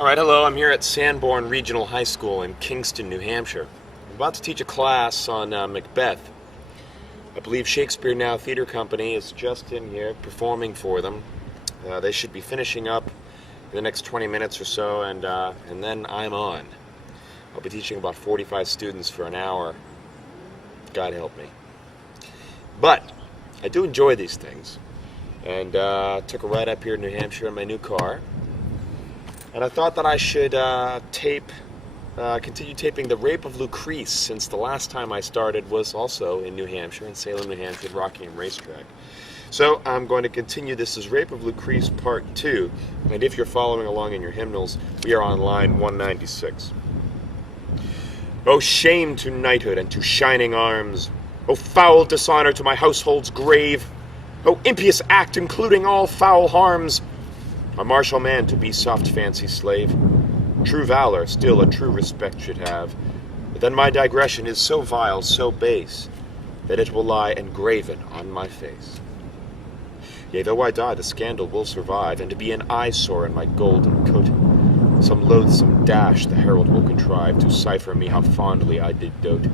All right, hello. I'm here at Sanborn Regional High School in Kingston, New Hampshire. I'm about to teach a class on Macbeth. I believe Shakespeare Now Theater Company is just in here performing for them. They should be finishing up in the next 20 minutes or so, and then I'm on. I'll be teaching about 45 students for an hour. God help me. But I do enjoy these things, and took a ride up here in New Hampshire in my new car. And I thought that I should continue taping the Rape of Lucrece, since the last time I started was also in New Hampshire, in Salem, New Hampshire, at Rockingham Racetrack. So I'm going to continue. This is Rape of Lucrece Part 2, and if you're following along in your hymnals, we are on line 196. O shame to knighthood and to shining arms! O foul dishonor to my household's grave! O impious act including all foul harms! A martial man to be soft fancy slave. True valor still a true respect should have. But then my digression is so vile, so base, that it will lie engraven on my face. Yea, though I die, the scandal will survive, and to be an eyesore in my golden coat. Some loathsome dash the herald will contrive to cipher me how fondly I did dote.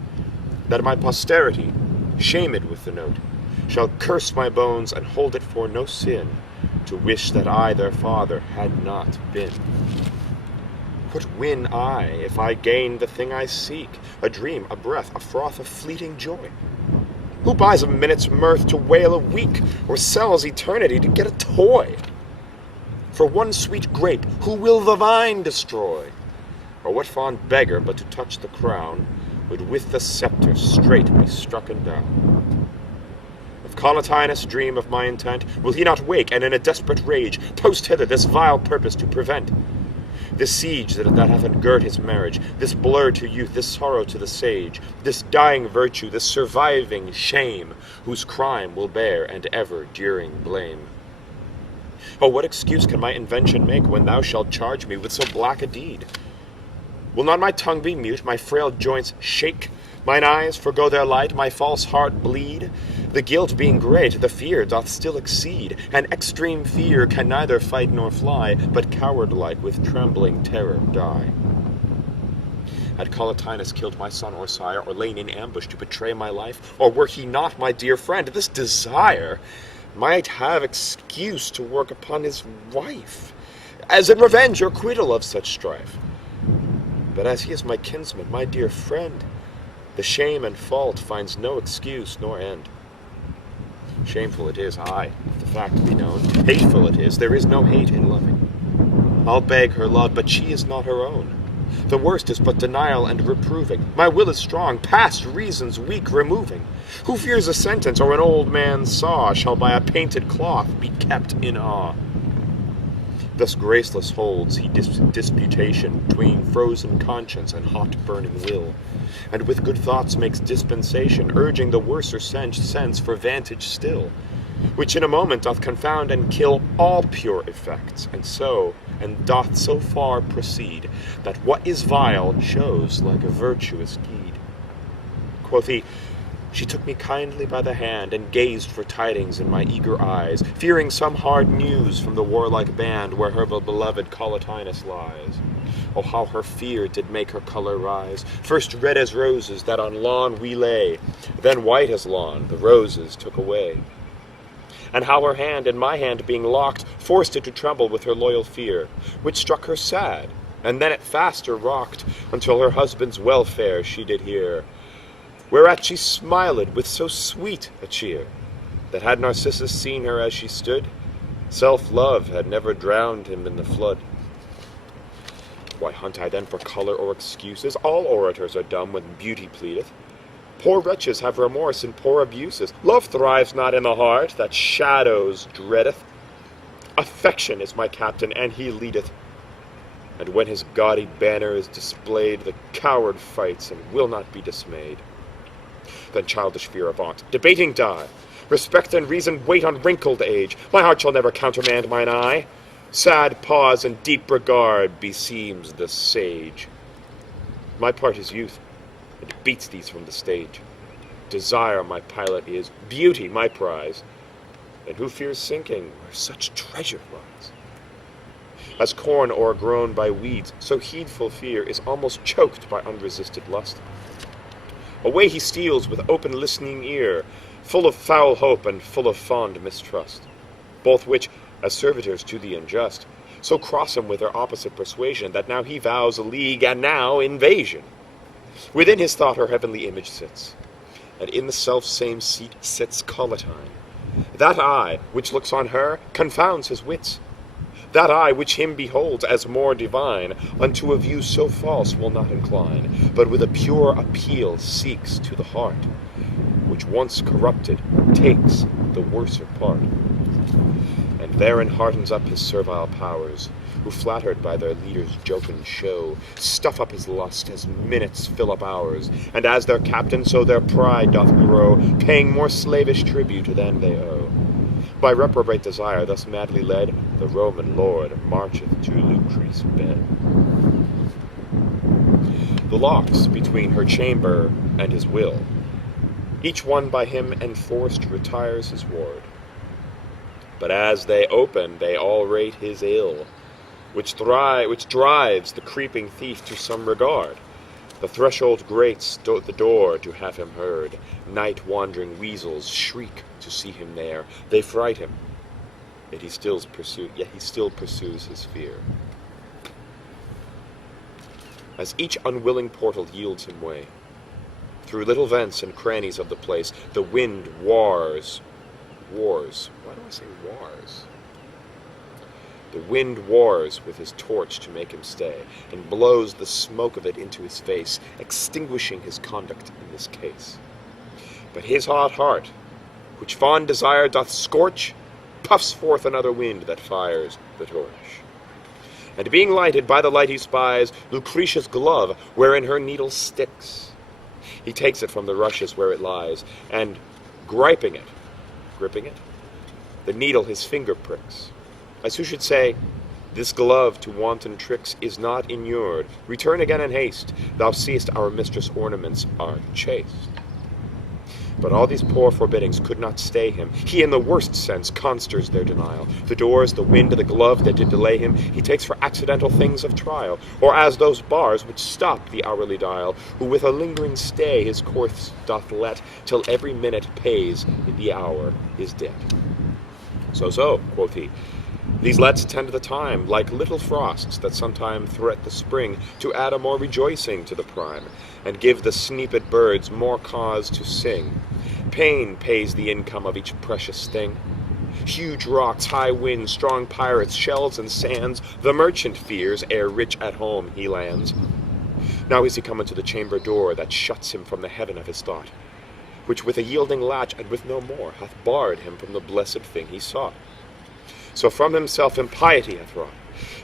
That my posterity, shamed with the note, shall curse my bones and hold it for no sin, to wish that I their father had not been. What win I if I gain the thing I seek, a dream, a breath, a froth of fleeting joy? Who buys a minute's mirth to wail a week, or sells eternity to get a toy? For one sweet grape, who will the vine destroy? Or what fond beggar but to touch the crown would with the scepter straight be strucken down? Collatinus dream of my intent, will he not wake, and in a desperate rage post hither this vile purpose to prevent? This siege that hath engirt his marriage, this blur to youth, this sorrow to the sage, this dying virtue, this surviving shame, whose crime will bear and ever during blame. Oh, what excuse can my invention make when thou shalt charge me with so black a deed? Will not my tongue be mute, my frail joints shake, mine eyes forego their light, my false heart bleed? The guilt being great, the fear doth still exceed, and extreme fear can neither fight nor fly, but coward-like with trembling terror die. Had Collatinus killed my son or sire, or lain in ambush to betray my life, or were he not my dear friend, this desire might have excuse to work upon his wife, as in revenge or quittal of such strife. But as he is my kinsman, my dear friend, the shame and fault finds no excuse nor end. Shameful it is, aye, if the fact be known. Hateful it is, there is no hate in loving. I'll beg her love, but she is not her own. The worst is but denial and reproving. My will is strong, past reason's weak removing. Who fears a sentence or an old man's saw shall by a painted cloth be kept in awe. Thus graceless holds he disputation between frozen conscience and hot burning will, and with good thoughts makes dispensation, urging the worser sense for vantage still, which in a moment doth confound and kill all pure effects, and doth so far proceed, that what is vile shows like a virtuous deed. Quoth he, she took me kindly by the hand, and gazed for tidings in my eager eyes, fearing some hard news from the warlike band where her beloved Collatinus lies. Oh, how her fear did make her colour rise, first red as roses that on lawn we lay, then white as lawn the roses took away. And how her hand and my hand being locked, forced it to tremble with her loyal fear, which struck her sad, and then it faster rocked, until her husband's welfare she did hear. Whereat she smiled with so sweet a cheer, that had Narcissus seen her as she stood, self-love had never drowned him in the flood. Why hunt I then for colour or excuses? All orators are dumb when beauty pleadeth. Poor wretches have remorse in poor abuses. Love thrives not in the heart that shadows dreadeth. Affection is my captain, and he leadeth. And when his gaudy banner is displayed, the coward fights and will not be dismayed. Then childish fear avaunt, debating die. Respect and reason wait on wrinkled age. My heart shall never countermand mine eye. Sad pause and deep regard beseems the sage. My part is youth, and beats these from the stage. Desire my pilot is, beauty my prize, and who fears sinking where such treasure lies? As corn o'ergrown by weeds, so heedful fear is almost choked by unresisted lust. Away he steals with open listening ear, full of foul hope and full of fond mistrust, both which, as servitors to the unjust, so cross him with their opposite persuasion, that now he vows a league, and now invasion. Within his thought her heavenly image sits, and in the self-same seat sits Collatine. That eye which looks on her confounds his wits. That eye which him beholds as more divine, unto a view so false will not incline, but with a pure appeal seeks to the heart, which once corrupted takes the worser part, and therein hardens up his servile powers, who, flattered by their leader's jocund show, stuff up his lust as minutes fill up hours, and as their captain so their pride doth grow, paying more slavish tribute than they owe. By reprobate desire thus madly led, the Roman lord marcheth to Lucrece' bed. The locks between her chamber and his will, each one by him enforced retires his ward. But as they open, they all rate his ill, which drives the creeping thief to some regard. The threshold grates the door to have him heard. Night-wandering weasels shriek to see him there. They fright him, yet he still pursues his fear. As each unwilling portal yields him way, through little vents and crannies of the place, the wind wars. Why do I say wars? The wind wars with his torch to make him stay, and blows the smoke of it into his face, extinguishing his conduct in this case. But his hot heart, which fond desire doth scorch, puffs forth another wind that fires the torch. And being lighted by the light he spies Lucretia's glove, wherein her needle sticks. He takes it from the rushes where it lies, and gripping it, the needle his finger pricks, as who should say, this glove to wanton tricks is not inured. Return again in haste. Thou seest our mistress' ornaments are chaste. But all these poor forbiddings could not stay him. He in the worst sense consters their denial. The doors, the wind, the glove that did delay him, he takes for accidental things of trial, or as those bars which stop the hourly dial, who with a lingering stay his course doth let, till every minute pays in the hour his debt. So, quoth he, these lets tend the time, like little frosts that sometime threat the spring, to add a more rejoicing to the prime, and give the sneaped birds more cause to sing. Pain pays the income of each precious thing. Huge rocks, high winds, strong pirates, shells and sands, the merchant fears ere rich at home he lands. Now is he come unto the chamber door that shuts him from the heaven of his thought, which with a yielding latch and with no more hath barred him from the blessed thing he sought. So from himself impiety hath wrought,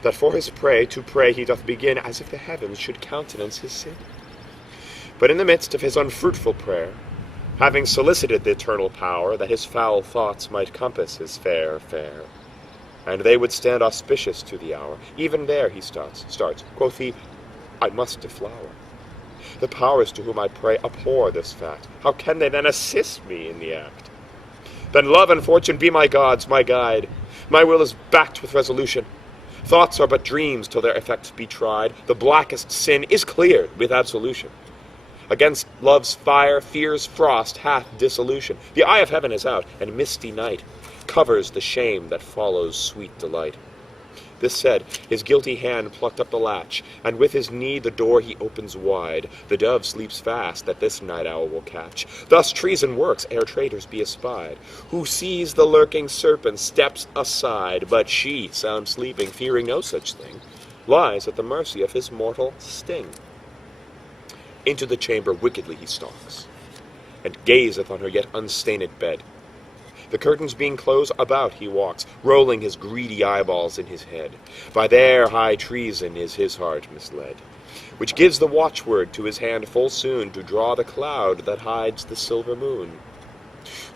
that for his prey to pray he doth begin, as if the heavens should countenance his sin. But in the midst of his unfruitful prayer, having solicited the eternal power, that his foul thoughts might compass his fair, and they would stand auspicious to the hour, even there he starts. Quoth he, I must deflower. The powers to whom I pray abhor this fact. How can they then assist me in the act? Then love and fortune be my gods, my guide. My will is backed with resolution. Thoughts are but dreams till their effects be tried. The blackest sin is cleared with absolution. Against love's fire, fear's frost hath dissolution. The eye of heaven is out, and misty night covers the shame that follows sweet delight. This said, his guilty hand plucked up the latch, and with his knee the door he opens wide. The dove sleeps fast that this night owl will catch. Thus treason works ere traitors be espied. Who sees the lurking serpent steps aside, but she, sound sleeping, fearing no such thing, lies at the mercy of his mortal sting. Into the chamber wickedly he stalks, and gazeth on her yet unstained bed. The curtains being closed, about he walks, rolling his greedy eyeballs in his head. By their high treason is his heart misled, which gives the watchword to his hand full soon to draw the cloud that hides the silver moon.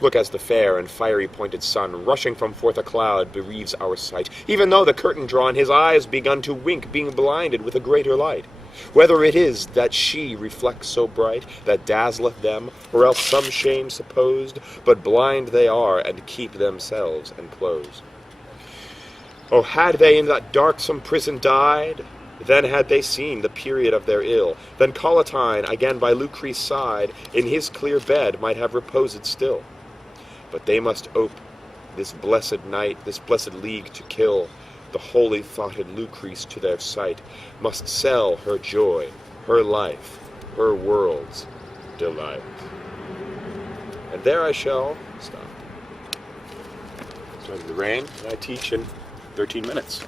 Look as the fair and fiery-pointed sun, rushing from forth a cloud, bereaves our sight. Even though the curtain drawn, his eyes begun to wink, being blinded with a greater light. Whether it is that she reflects so bright, that dazzleth them, or else some shame supposed, but blind they are, and keep themselves enclosed. Oh, had they in that darksome prison died, then had they seen the period of their ill. Then Collatine, again by Lucrece' side, in his clear bed might have reposed still. But they must ope this blessed night, this blessed league to kill. The holy-thoughted Lucrece to their sight must sell her joy, her life, her world's delight. And there I shall stop. It's time to rain, and I teach in 13 minutes.